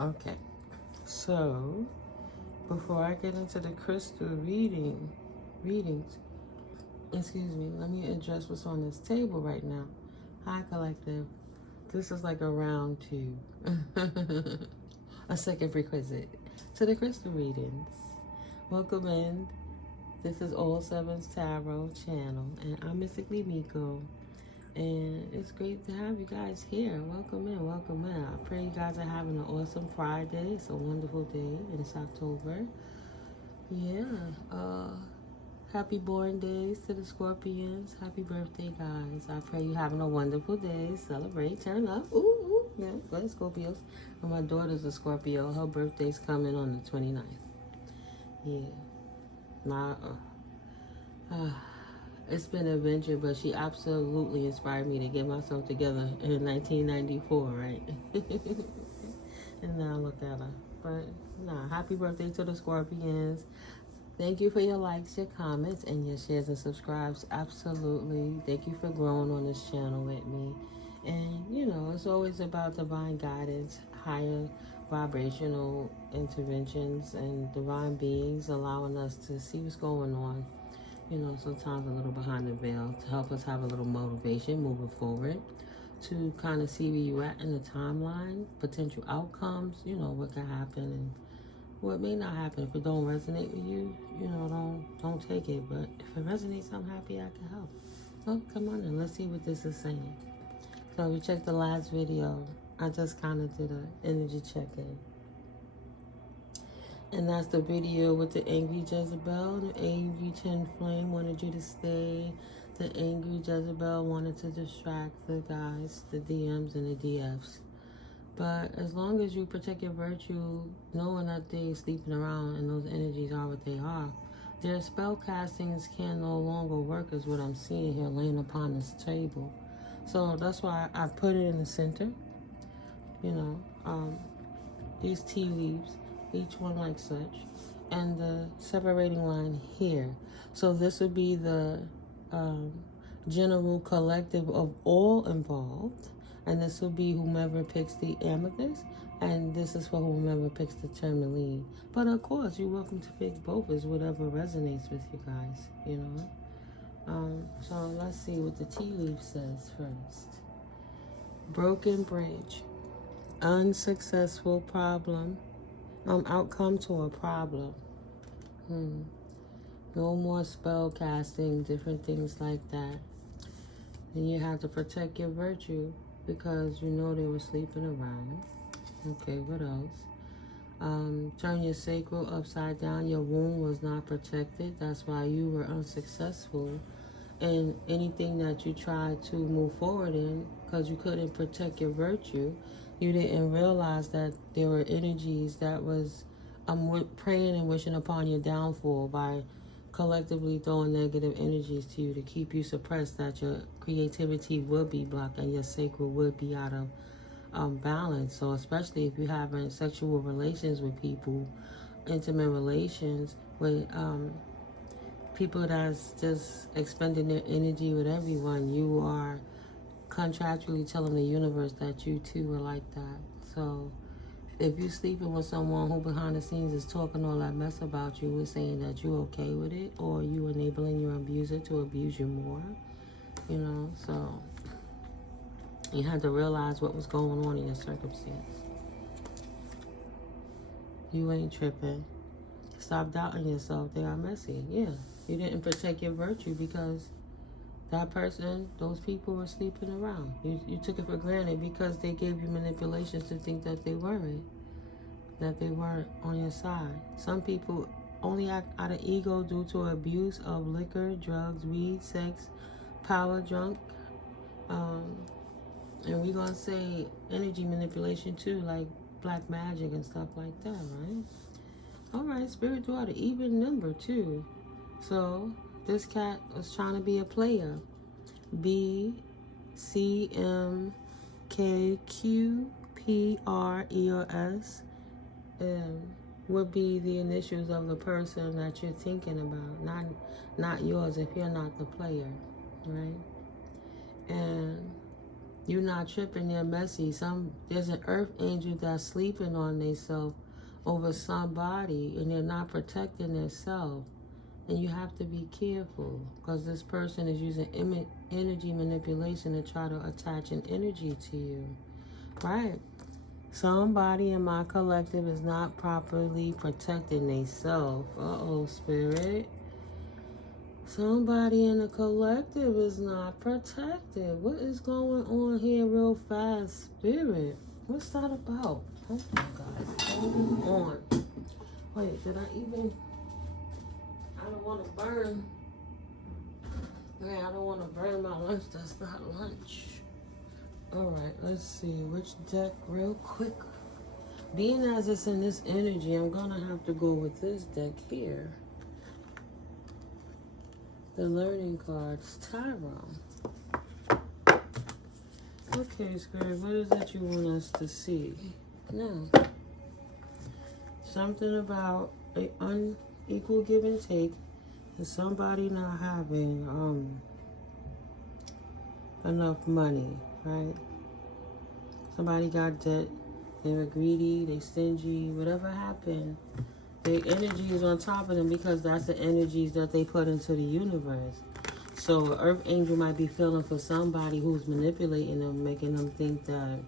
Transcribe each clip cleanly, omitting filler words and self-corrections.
Okay, so before I get into the crystal readings, excuse me, let me address what's on this table right now. Hi, collective. This is like a round two, a second prerequisite to the crystal readings. Welcome in. This is All Sevens Tarot channel, and I'm Mystically Miko. And it's great to have you guys here. Welcome in, welcome in. I pray you guys are having an awesome Friday. It's a wonderful day, and it's October. Yeah, happy born days to the Scorpions. Happy birthday, guys. I pray you're having a wonderful day. Celebrate, turn up. Ooh, ooh. Yeah, go ahead, Scorpios. And my daughter's a Scorpio. Her birthday's coming on the 29th. Yeah. It's been an adventure, but she absolutely inspired me to get myself together in 1994, right? And now look at her. But, nah, happy birthday to the Scorpions. Thank you for your likes, your comments, and your shares and subscribes. Absolutely. Thank you for growing on this channel with me. And, you know, it's always about divine guidance, higher vibrational interventions, and divine beings allowing us to see what's going on. You know, sometimes a little behind the veil to help us have a little motivation moving forward, to kind of see where you're at in the timeline, potential outcomes, you know, what can happen and what may not happen. If it don't resonate with you, you know, don't take it. But if it resonates, I'm happy I can help. So come on and let's see what this is saying. So we checked the last video. I just kind of did an energy check-in. And that's the video with the angry Jezebel. The angry Tin Flame wanted you to stay. The angry Jezebel wanted to distract the guys, the DMs and the DFs. But as long as you protect your virtue, knowing that they're sleeping around and those energies are what they are, their spell castings can no longer work, is what I'm seeing here laying upon this table. So that's why I put it in the center. You know, these tea leaves, each one like such, and the separating line here. So this would be the general collective of all involved, and this will be whomever picks the amethyst, and this is for whomever picks the tourmaline. But of course, you're welcome to pick both, as whatever resonates with you guys, you know. So let's see what the tea leaf says first. Broken bridge, unsuccessful problem, outcome to a problem. No more spell casting, different things like that. And you have to protect your virtue because you know they were sleeping around. Okay, what else? Turn your sacral upside down. Your womb was not protected. That's why you were unsuccessful in anything that you tried to move forward in, because you couldn't protect your virtue. You didn't realize that there were energies that was praying and wishing upon your downfall by collectively throwing negative energies to you to keep you suppressed, that your creativity would be blocked and your sacral would be out of balance. So especially if you're having sexual relations with people, intimate relations with people that's just expending their energy with everyone, you are contractually telling the universe that you too are like that. So if you're sleeping with someone who behind the scenes is talking all that mess about you and saying that you're okay with it, or you enabling your abuser to abuse you more, you know, so you had to realize what was going on in your circumstance. You ain't tripping. Stop doubting yourself. They are messy. Yeah, you didn't protect your virtue because that person, those people were sleeping around. You took it for granted because they gave you manipulations to think that they weren't on your side. Some people only act out of ego due to abuse of liquor, drugs, weed, sex, power, drunk, and we're gonna say energy manipulation too, like black magic and stuff like that, right? All right, spirit daughter, even number too. So this cat was trying to be a player. BCMKQPREOS would be the initials of the person that you're thinking about, not yours if you're not the player, right? And You're not tripping, they're messy. There's an earth angel that's sleeping on themselves over somebody, and they're not protecting themselves. And you have to be careful, because this person is using energy manipulation to try to attach an energy to you. Right? Somebody in my collective is not properly protecting themselves. Uh-oh, Spirit. Somebody in the collective is not protected. What is going on here real fast, Spirit? What's that about? Oh my God. Hold on. Wait, did I even... I don't want to burn. Man, I don't want to burn my lunch. That's not lunch. Alright, let's see. Which deck real quick? Being as it's in this energy, I'm going to have to go with this deck here. The learning cards, Tyrone. Okay, Spirit, what is it you want us to see? Now, something about an unequal give and take, and somebody not having enough money, right? Somebody got debt, they were greedy, they stingy, whatever happened. Their energy is on top of them because that's the energies that they put into the universe. So an earth angel might be feeling for somebody who's manipulating them, making them think that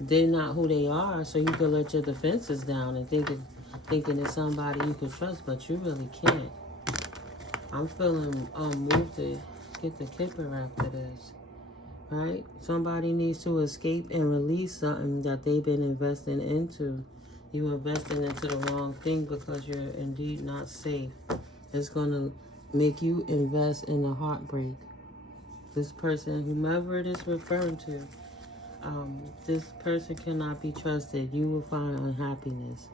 they're not who they are, so you can let your defenses down and thinking it's somebody you can trust, but you really can't. I'm feeling moved to get the kipper after this, right? Somebody needs to escape and release something that they've been investing into. You're investing into the wrong thing because you're indeed not safe. It's going to make you invest in a heartbreak. This person, whomever it is referring to, this person cannot be trusted. You will find unhappiness.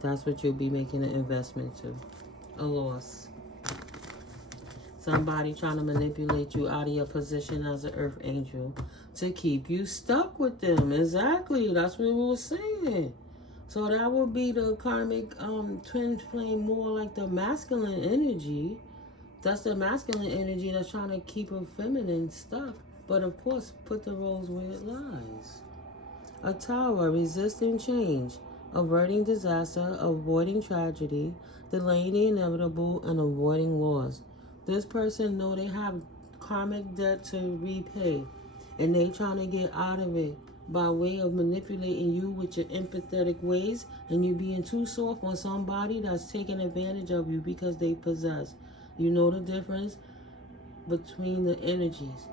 That's what you'll be making an investment to. A loss. Somebody trying to manipulate you out of your position as an earth angel to keep you stuck with them. Exactly. That's what we were saying. So that would be the karmic twin flame, more like the masculine energy. That's the masculine energy that's trying to keep a feminine stuck. But of course, put the rose where it lies. A tower, resisting change, averting disaster, avoiding tragedy, delaying the inevitable, and avoiding loss. This person know they have karmic debt to repay, and they trying to get out of it by way of manipulating you with your empathetic ways, and you being too soft on somebody that's taking advantage of you because they possess. You know the difference between the energies.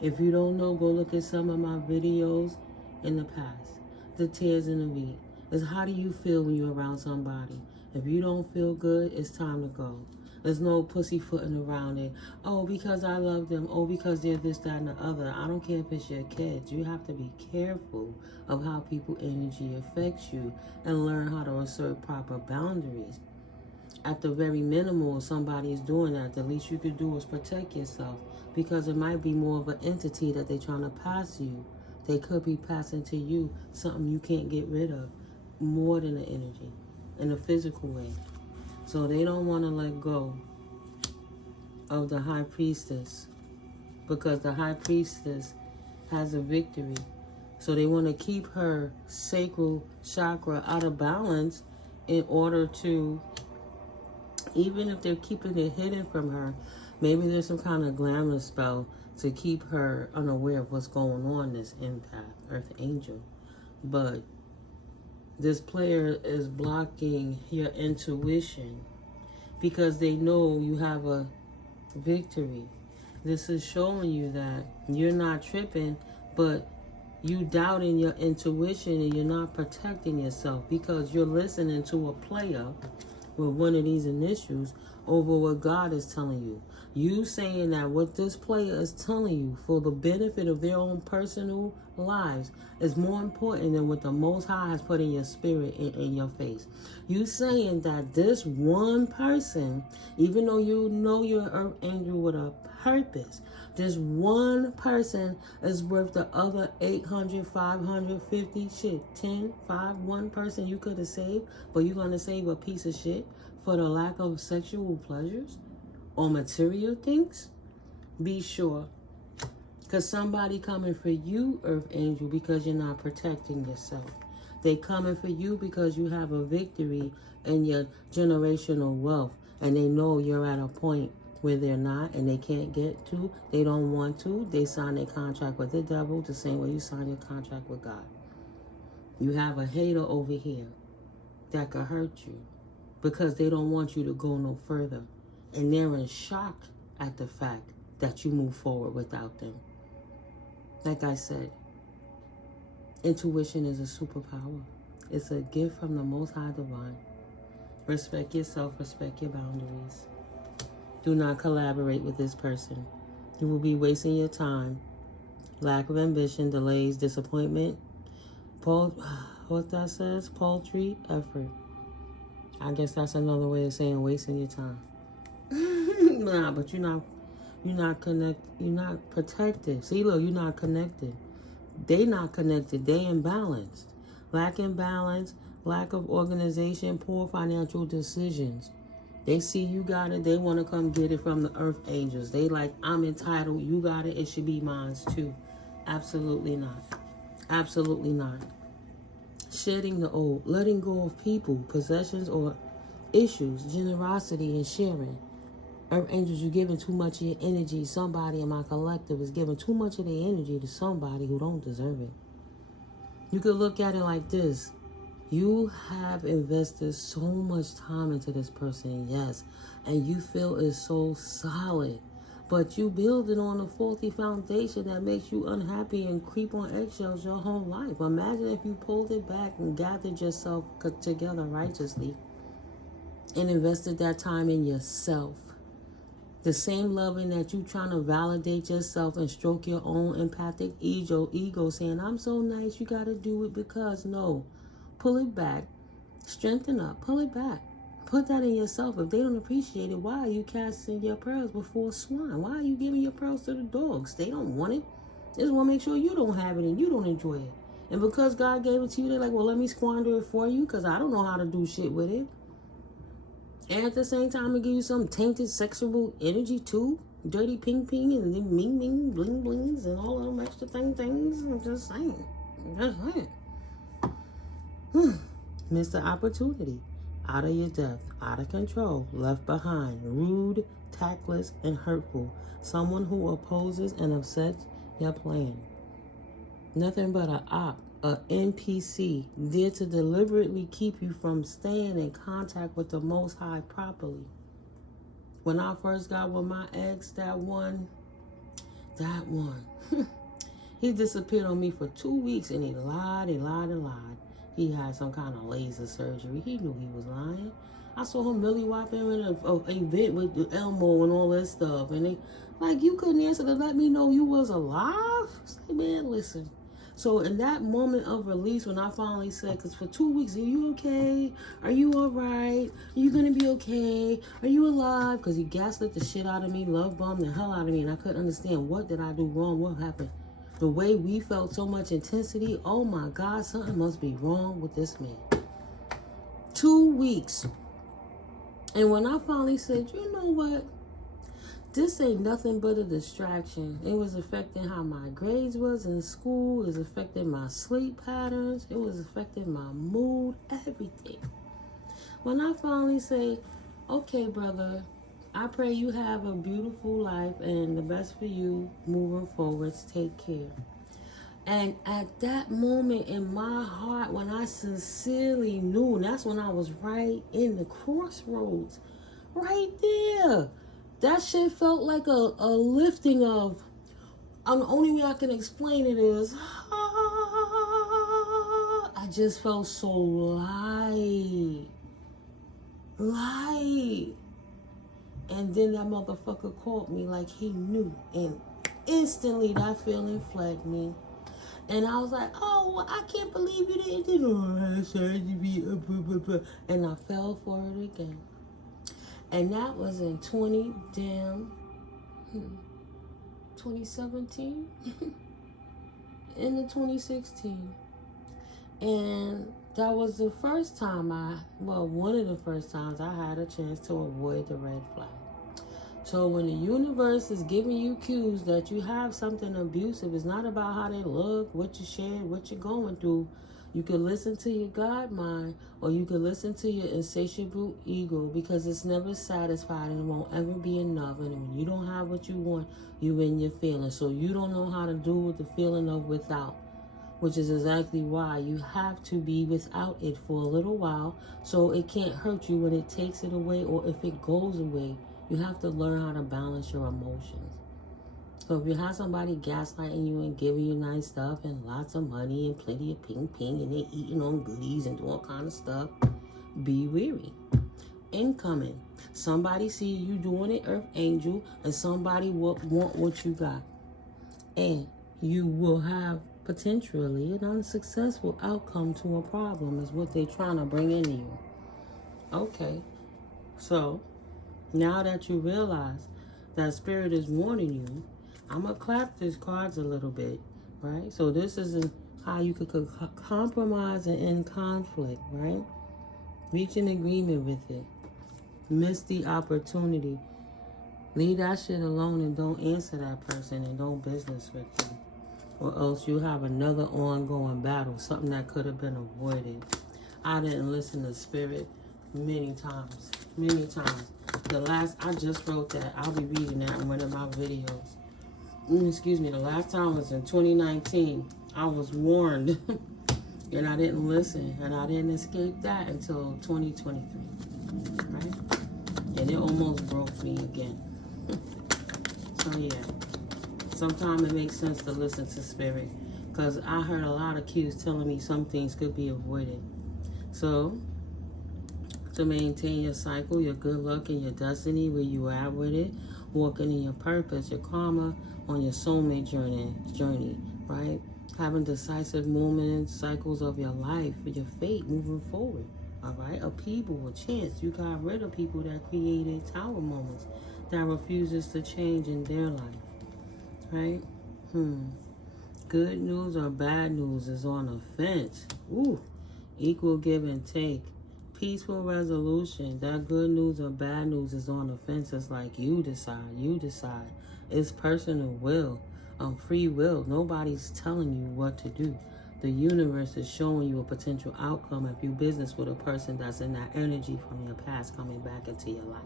If you don't know, go look at some of my videos in the past. The tears in the weed. Is how do you feel when you're around somebody? If you don't feel good, it's time to go. There's no pussyfooting around it. Oh, because I love them. Oh, because they're this, that, and the other. I don't care if it's your kids. You have to be careful of how people's energy affects you and learn how to assert proper boundaries. At the very minimal, if somebody is doing that, the least you could do is protect yourself, because it might be more of an entity that they're trying to pass you. They could be passing to you something you can't get rid of, more than the energy, in a physical way. So they don't want to let go of the high priestess, because the high priestess has a victory. So they want to keep her sacral chakra out of balance in order to, even if they're keeping it hidden from her, maybe there's some kind of glamour spell to keep her unaware of what's going on, this empath, earth angel. But this player is blocking your intuition because they know you have a victory. This is showing you that you're not tripping, but you doubting your intuition and you're not protecting yourself because you're listening to a player with one of these initials over what God is telling you. You saying that what this player is telling you for the benefit of their own personal lives is more important than what the Most High has put in your spirit in your face. You saying that this one person, even though you know you're an earth angel with a purpose, this one person is worth the other 800, 550, 10, 5, one person you could have saved, but you're going to save a piece of shit for the lack of sexual pleasures or material things? Be sure Because somebody coming for you, Earth Angel, because you're not protecting yourself. They coming for you because you have a victory in your generational wealth. And they know you're at a point where they're not and they can't get to. They don't want to. They sign their contract with the devil the same way you sign your contract with God. You have a hater over here that could hurt you because they don't want you to go no further. And they're in shock at the fact that you move forward without them. Like I said, intuition is a superpower. It's a gift from the Most High Divine. Respect yourself, respect your boundaries. Do not collaborate with this person. You will be wasting your time. Lack of ambition, delays, disappointment. What that says? Paltry effort. I guess that's another way of saying wasting your time. Nah, but you're not protected. See, look, you're not connected. They not connected. They imbalanced. Lack in balance, lack of organization, poor financial decisions. They see you got it. They want to come get it from the Earth Angels. They like, I'm entitled. You got it. It should be mine too. Absolutely not. Absolutely not. Shedding the old. Letting go of people, possessions, or issues. Generosity and sharing. Earth Angels, you're giving too much of your energy. Somebody in my collective is giving too much of their energy to somebody who don't deserve it. You could look at it like this. You have invested so much time into this person, yes, and you feel it's so solid, but you build it on a faulty foundation that makes you unhappy and creep on eggshells your whole life. Imagine if you pulled it back and gathered yourself together righteously and invested that time in yourself. The same loving that you trying to validate yourself and stroke your own empathic ego saying, I'm so nice, you got to do it because, no. Pull it back. Strengthen up. Pull it back. Put that in yourself. If they don't appreciate it, why are you casting your pearls before swine? Why are you giving your pearls to the dogs? They don't want it. They just want to make sure you don't have it and you don't enjoy it. And because God gave it to you, they're like, well, let me squander it for you because I don't know how to do shit with it. And at the same time, I give you some tainted sexual energy too. Dirty ping ping and then ming ming bling blings and all of them extra things. I'm just saying. Missed the opportunity. Out of your depth. Out of control. Left behind. Rude, tactless, and hurtful. Someone who opposes and upsets your plan. Nothing but a NPC, there to deliberately keep you from staying in contact with the Most High properly. When I first got with my ex, that one, he disappeared on me for 2 weeks and he lied. He had some kind of laser surgery. He knew he was lying. I saw him really whopping in an event with the Elmo and all that stuff. And they, like, you couldn't answer to let me know you was alive? It's like, man, listen. So in that moment of release, when I finally said, because for 2 weeks, are you okay? Are you all right? Are you going to be okay? Are you alive? Because he gaslit the shit out of me, love bombed the hell out of me, and I couldn't understand, what did I do wrong? What happened? The way we felt so much intensity, oh my God, something must be wrong with this man. 2 weeks. And when I finally said, you know what? This ain't nothing but a distraction. It was affecting how my grades was in school. It was affecting my sleep patterns. It was affecting my mood, everything. When I finally say, okay, brother, I pray you have a beautiful life and the best for you moving forwards. Take care. And at that moment in my heart, when I sincerely knew, and that's when I was right in the crossroads, right there. That shit felt like a lifting of, the only way I can explain it is, I just felt so light. And then that motherfucker called me like he knew. And instantly that feeling fled me. And I was like, oh, I can't believe you didn't do it. And I fell for it again. And that was in 2017? In 2016. And that was the first time one of the first times I had a chance to avoid the red flag. So when the universe is giving you cues that you have something abusive, it's not about how they look, what you shared, what you're going through. You can listen to your God mind, or you can listen to your insatiable ego, because it's never satisfied and it won't ever be enough. And when you don't have what you want, you in your feelings. So you don't know how to do with the feeling of without, which is exactly why you have to be without it for a little while, so it can't hurt you when it takes it away, or if it goes away. You have to learn how to balance your emotions. So if you have somebody gaslighting you and giving you nice stuff and lots of money and plenty of ping and they eating on goodies and doing all kind of stuff, be weary. Incoming. Somebody see you doing it, Earth Angel, and somebody will want what you got. And you will have potentially an unsuccessful outcome to a problem, is what they're trying to bring into you. Okay. So now that you realize that Spirit is warning you, I'm going to clap these cards a little bit, right? So this is how you could compromise and end conflict, right? Reach an agreement with it. Miss the opportunity. Leave that shit alone and don't answer that person and don't business with them. Or else you have another ongoing battle, something that could have been avoided. I didn't listen to Spirit many times. I just wrote that. I'll be reading that in one of my videos. Excuse me, the last time was in 2019. I was warned and I didn't listen, and I didn't escape that until 2023, right? And it almost broke me again. So yeah, sometimes it makes sense to listen to Spirit, because I heard a lot of cues telling me some things could be avoided. So to maintain your cycle, your good luck, and your destiny, where you at with it, walking in your purpose, your karma, on your soulmate journey, right? Having decisive moments, cycles of your life, for your fate moving forward, all right? A people, a chance. You got rid of people that created tower moments that refuses to change in their life, right? Good news or bad news is on the fence. Ooh, equal give and take. Peaceful resolution. That good news or bad news is on the fence. It's like you decide. It's personal will, free will. Nobody's telling you what to do. The universe is showing you a potential outcome if you business with a person that's in that energy from your past coming back into your life,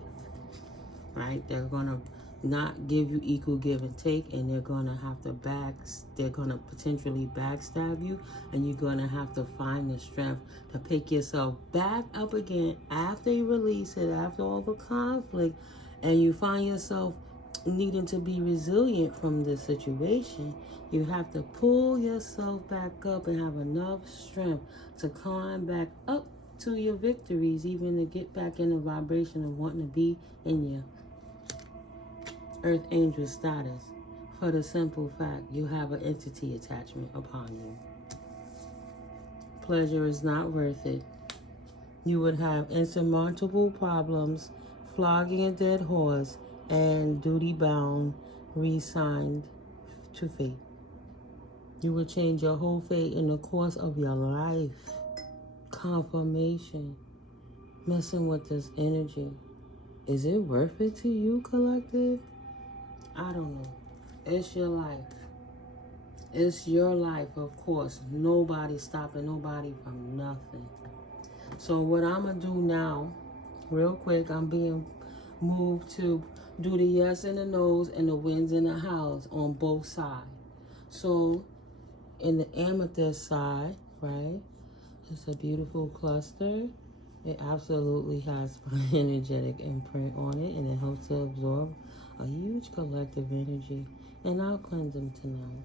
right? They're gonna not give you equal give and take, and they're gonna have to they're gonna potentially backstab you, and you're gonna have to find the strength to pick yourself back up again after you release it, after all the conflict, and you find yourself needing to be resilient from this situation. You have to pull yourself back up and have enough strength to climb back up to your victories, even to get back in the vibration of wanting to be in your Earth Angel status, for the simple fact you have an entity attachment upon you. Pleasure is not worth it. You would have insurmountable problems, flogging a dead horse, and duty-bound, resigned to fate. You would change your whole fate in the course of your life. Confirmation. Messing with this energy. Is it worth it to you, collective? I don't know. It's your life. It's your life, of course. Nobody's stopping nobody from nothing. So what I'm going to do now, real quick, I'm being moved to do the yes and the no's and the wins and the hows on both sides. So in the amethyst side, right, it's a beautiful cluster. It absolutely has my energetic imprint on it, and it helps to absorb a huge collective energy. And I'll cleanse them tonight.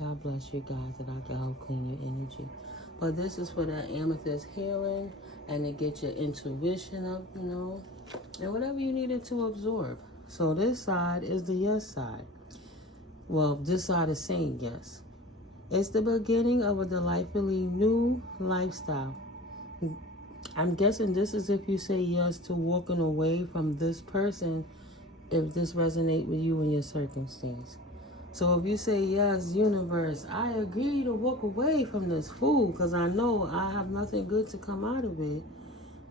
God bless you guys, that I can help clean your energy. But this is for the amethyst healing and to get your intuition up, you know, and whatever you needed to absorb. So this side is the yes side. Well, this side is saying yes. It's the beginning of a delightfully new lifestyle. I'm guessing this is if you say yes to walking away from this person, if this resonates with you and your circumstance. So if you say, yes, universe, I agree to walk away from this fool because I know I have nothing good to come out of it,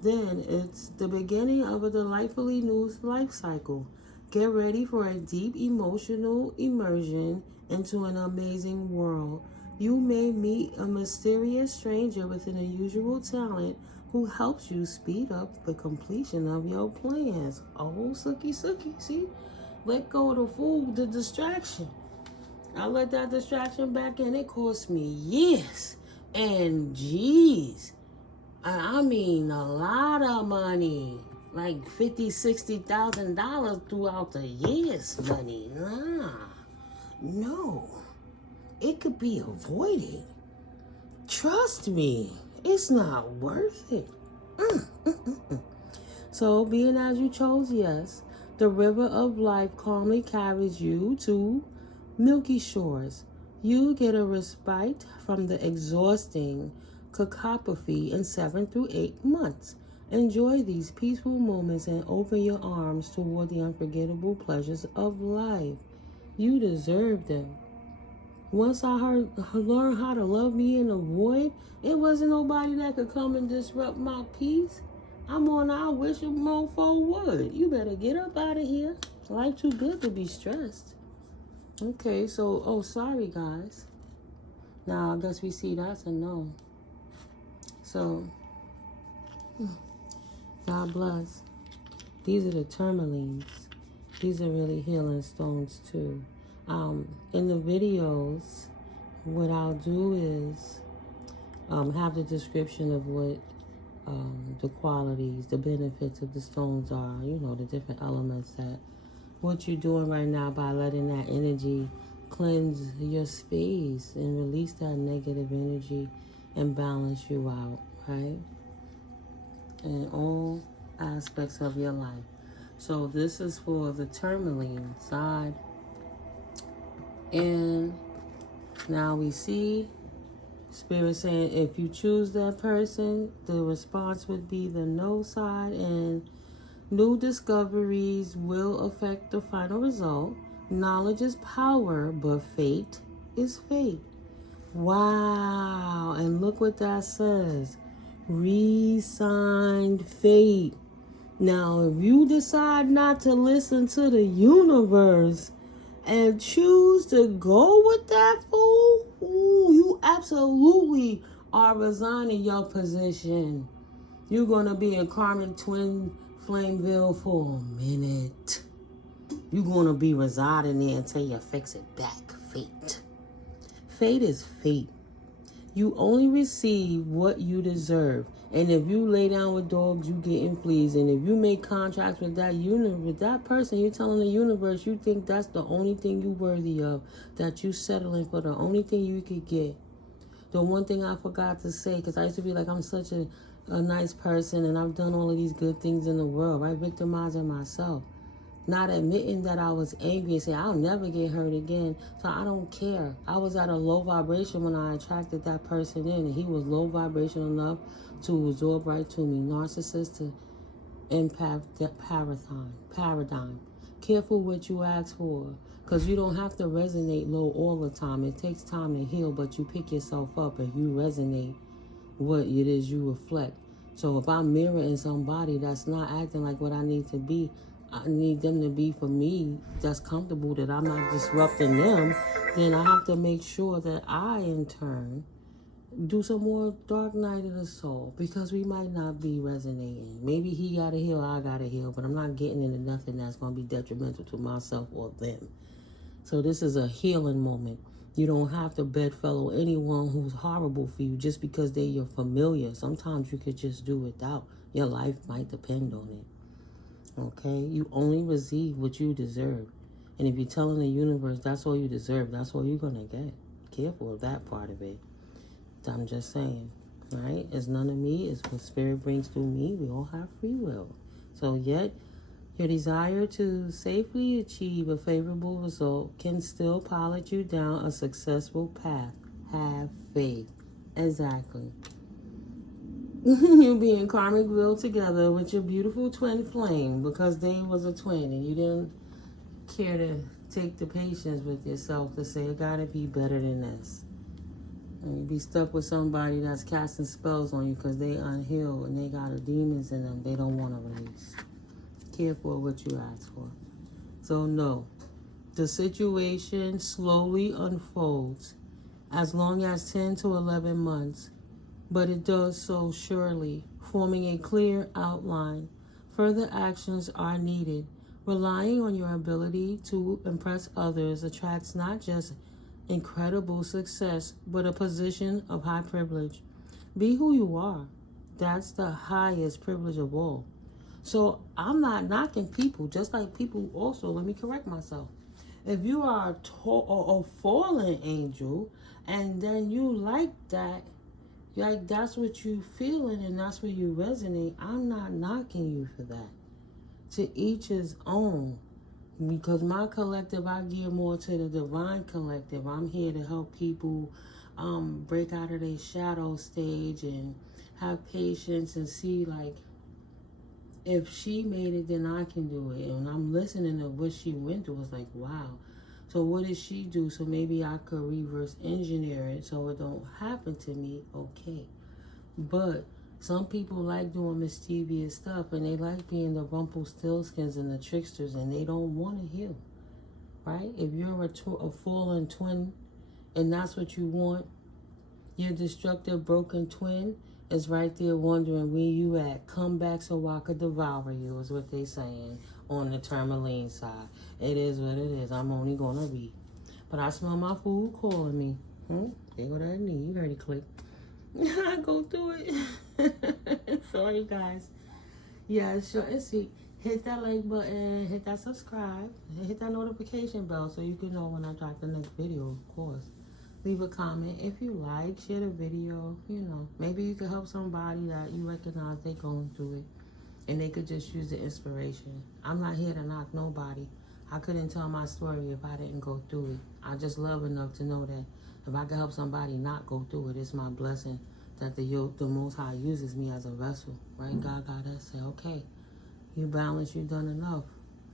then it's the beginning of a delightfully new life cycle. Get ready for a deep emotional immersion into an amazing world. You may meet a mysterious stranger with an unusual talent who helps you speed up the completion of your plans. Oh, sucky, see? Let go of the fool, the distraction. I let that distraction back in. It cost me years. And geez, I mean a lot of money. Like $50,000, $60,000 throughout the years money. No. It could be avoided. Trust me, it's not worth it. So, being as you chose yes, the river of life calmly carries you to milky shores. You get a respite from the exhausting cacophony in 7 through 8 months. Enjoy these peaceful moments and open your arms toward the unforgettable pleasures of life. You deserve them. Once I learned how to love me and avoid, it wasn't nobody that could come and disrupt my peace. I'm on I wish a mofo would. You better get up out of here. Life too good to be stressed. Okay, so, oh, sorry, guys. Now, I guess we see that's a no. So, God bless. These are the tourmalines. These are really healing stones, too. In the videos, what I'll do is have the description of what the qualities, the benefits of the stones are, you know, the different elements that what you're doing right now by letting that energy cleanse your space and release that negative energy and balance you out, right? In all aspects of your life. So this is for the tourmaline side. And now we see Spirit saying if you choose that person, the response would be the no side, and new discoveries will affect the final result. Knowledge is power, but fate is fate. Wow, and look what that says. Resigned fate. Now, if you decide not to listen to the universe and choose to go with that fool, you absolutely are resigning your position. You're going to be in karmic twin Flameville for a minute. You're going to be residing there until you fix it back. Fate. Fate is fate. You only receive what you deserve. And if you lay down with dogs, you getting fleas. And if you make contracts with that person, you're telling the universe you think that's the only thing you're worthy of, that you settling for the only thing you could get. The one thing I forgot to say, because I used to be like, I'm such a nice person and I've done all of these good things in the world, right? Victimizing myself. Not admitting that I was angry and saying, I'll never get hurt again. So I don't care. I was at a low vibration when I attracted that person in. And he was low vibration enough to absorb right to me. Narcissistic impact paradigm. Careful what you ask for. Because you don't have to resonate low all the time. It takes time to heal, but you pick yourself up and you resonate what it is you reflect. So if I'm mirroring somebody that's not acting like what I need to be, I need them to be for me that's comfortable, that I'm not disrupting them, then I have to make sure that I, in turn, do some more dark night of the soul, because we might not be resonating. Maybe he got to heal, I got to heal, but I'm not getting into nothing that's going to be detrimental to myself or them. So this is a healing moment. You don't have to bedfellow anyone who's horrible for you just because they're your familiar. Sometimes you could just do without. Your life might depend on it. Okay, you only receive what you deserve. And if you're telling the universe that's all you deserve, that's all you're going to get. Careful of that part of it. I'm just saying, right? It's none of me. It's what spirit brings through me. We all have free will. So yet, your desire to safely achieve a favorable result can still pilot you down a successful path. Have faith. Exactly. You'll be in karmicville together with your beautiful twin flame because they was a twin and you didn't care to take the patience with yourself to say, it gotta be better than this. And you be stuck with somebody that's casting spells on you because they unhealed and they got demons in them they don't want to release. Careful what you ask for. So no, the situation slowly unfolds as long as 10 to 11 months, but it does so surely, forming a clear outline. Further actions are needed. Relying on your ability to impress others attracts not just incredible success, but a position of high privilege. Be who you are. That's the highest privilege of all. So I'm not knocking people, just like people also, let me correct myself. If you are a fallen angel and then you like that, like that's what you feeling and that's where you resonate, I'm not knocking you for that. To each his own. Because my collective, I gear more to the divine collective. I'm here to help people break out of their shadow stage and have patience and see, like, if she made it, then I can do it. And I'm listening to what she went through. It's like, wow. So what did she do? So maybe I could reverse engineer it so it don't happen to me. Okay. But some people like doing mischievous stuff, and they like being the Rumpelstiltskins and the tricksters, and they don't want to heal, right? If you're a fallen twin, and that's what you want, your destructive, broken twin is right there wondering where you at. Come back so I could devour you, is what they saying on the Tourmaline side. It is what it is. I'm only gonna read. But I smell my food calling me. There go that knee. You heard it click. I go through it. Sorry, guys. Yeah, sure. And see, hit that like button, hit that subscribe, and hit that notification bell so you can know when I drop the next video, of course. Leave a comment if you like, share the video, you know. Maybe you could help somebody that you recognize they going through it, and they could just use the inspiration. I'm not here to knock nobody. I couldn't tell my story if I didn't go through it. I just love enough to know that if I can help somebody not go through it, it's my blessing that the Most High uses me as a vessel, right? God got us say, okay, you balanced, you done enough.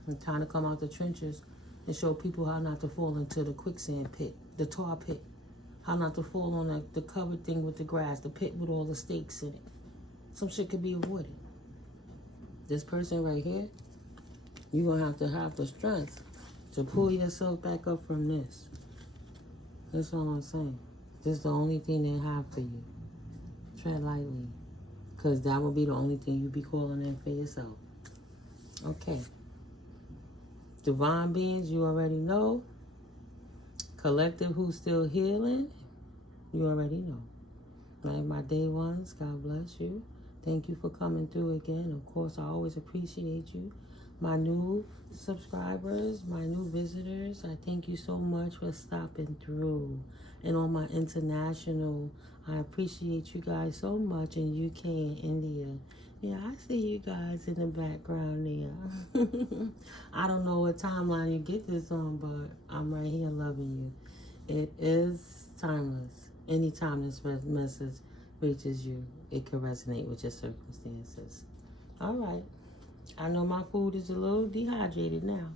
It's time to come out the trenches and show people how not to fall into the quicksand pit, the tar pit, how not to fall on the covered thing with the grass, the pit with all the stakes in it. Some shit could be avoided. This person right here, you're going to have the strength to pull yourself back up from this. That's all I'm saying. This is the only thing they have for you. Tread lightly. Because that will be the only thing you be calling in for yourself. Okay. Divine beings, you already know. Collective who's still healing, you already know. Right, my day ones, God bless you. Thank you for coming through again. Of course, I always appreciate you. My new subscribers, my new visitors, I thank you so much for stopping through. And on my international, I appreciate you guys so much in UK and India. Yeah, I see you guys in the background there. I don't know what timeline you get this on, but I'm right here loving you. It is timeless. Anytime this message reaches you, it can resonate with your circumstances. All right. I know my food is a little dehydrated now.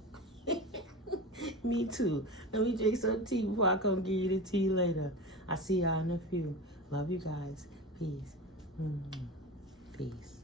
Me too. Let me drink some tea before I come give you the tea later. I'll see y'all in a few. Love you guys. Peace. Peace.